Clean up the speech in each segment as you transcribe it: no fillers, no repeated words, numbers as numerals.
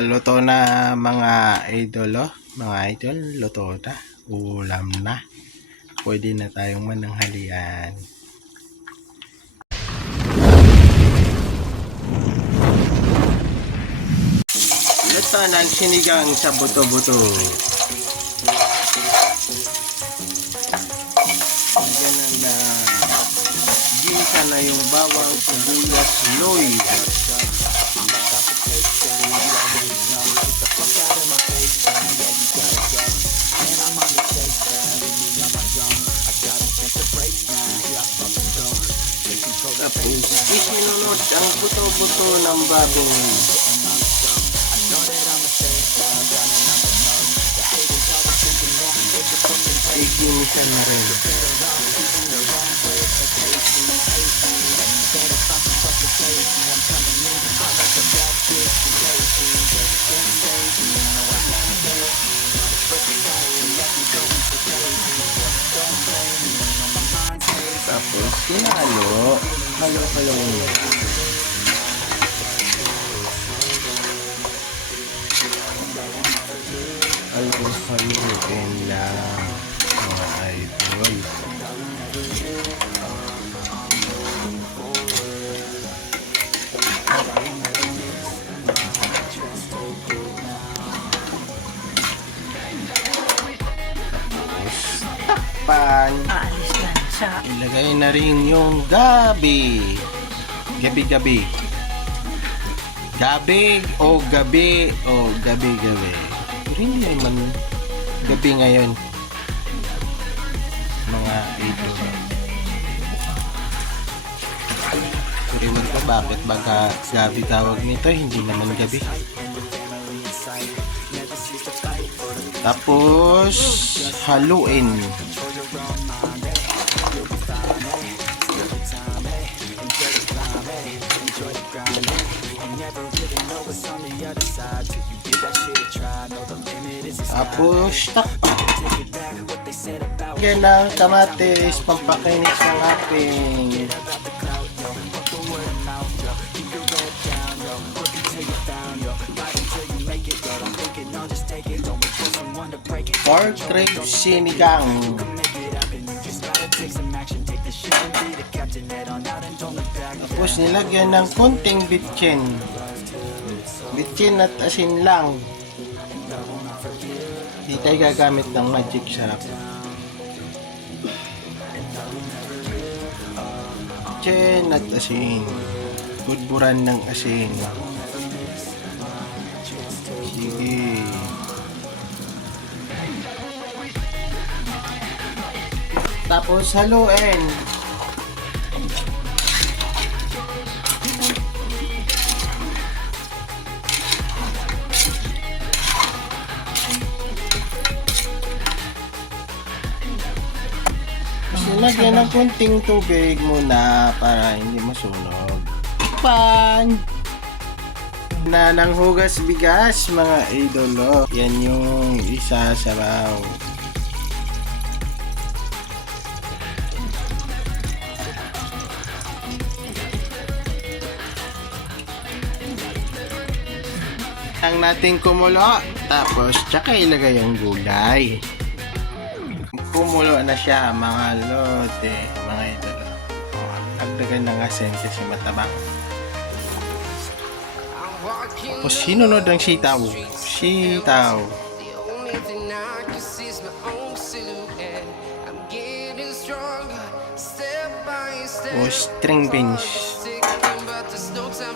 Luto na mga idol, mga idol, luto na, ulam na. Pwede na tayong mananghalian. Ito na sinigang sa buto-buto. Ganun na gisa na yung bawang, sibuyas, loy. Tapos isinunod ang buto-buto ng baboy. Iginisan na rin. Tapos hinalo. Halo-halo. Halo-haloin lang mga idol. Takpan. Aalis na siya. Ilagay na rin yung gabi. Gabi-gabi. Gabi o gabi o gabi-gabi. Pero hindi naman gabi ngayon. Mga idol. Pero naman ko bakit baka gabi tawag nito, hindi naman gabi. Tapos haluin. Tapos takpan. Yan ang kamatis, pampakinis ng ating pork ribs sinigang. Tapos nilagyan ng konting bitchin. Bitchin at asin lang. Hindi tayo gagamit ng magic sarap. Bitchin at asin. Budburan ng asin. Sige. Tapos haluin. Lagyan ng kunting tubig muna para hindi masunog. Pan! Na ng hugas bigas mga idolo. Yan yung isa sa baw. Ang nating kumulo. Tapos tsaka ilagay yung gulay. Kumulo na siya mga lote, mga idolo. Agdagan ng asin kasi matabang. Tapos sinunod ang sitaw. Sitaw. O string beans.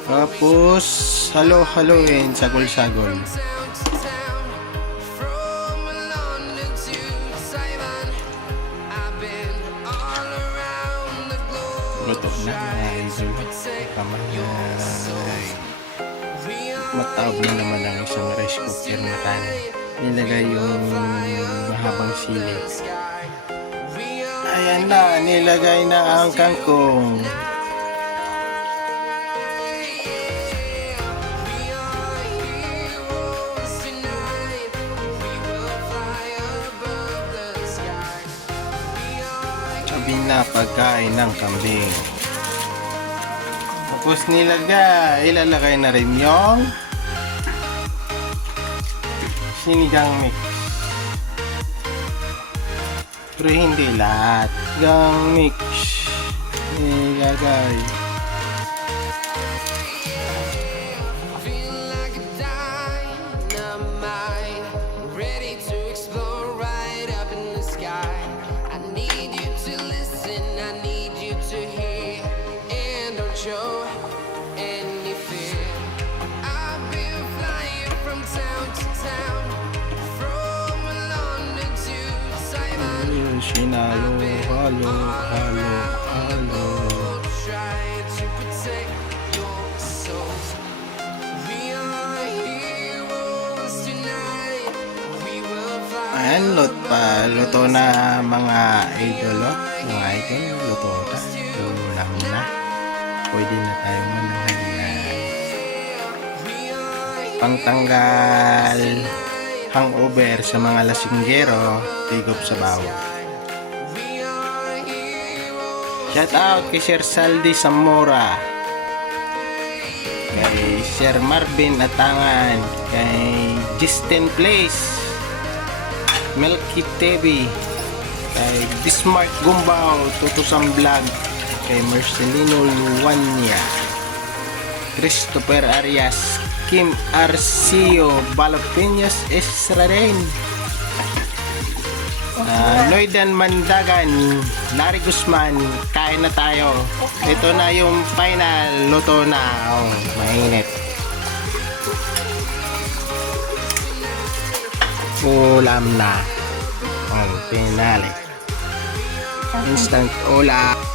Tapos halo-haloin sagol-sagol. Luto na mga idol. Matawag na naman ang isang rice cooker na kanin. Nilagay yung mahabang sili. Ayan na, nilagay na ang kangkong. Sabi na pagkain ng kambing. Tapos ilalagay na rin yung sinigang mix. Pero hindi lahat. Gang mix. Nilagay. Sinalo, halo, halo, halo. Ayan, luto na mga idol, mga idol, luto na. Ulam na. Pwede na tayong manuhalan. Pangtanggal hangover sa mga lasinggero, tigop sa bawah. Shout out kay Sir Saldi Zamora, kay Sir Marvin Atangan, kay Justin Place, Melky TV, kay Bismarck Gumbao, Tutusang Vlog, kay Marcelino Luwania, Christopher Arias, Kim Arcio, Balapiños Esraden, Noidan Mandagan, Larry Guzman. Kain na tayo. Ito na yung final. Luto na. Oh, mainit. Ulam na. Ang pinali. Instant ulam.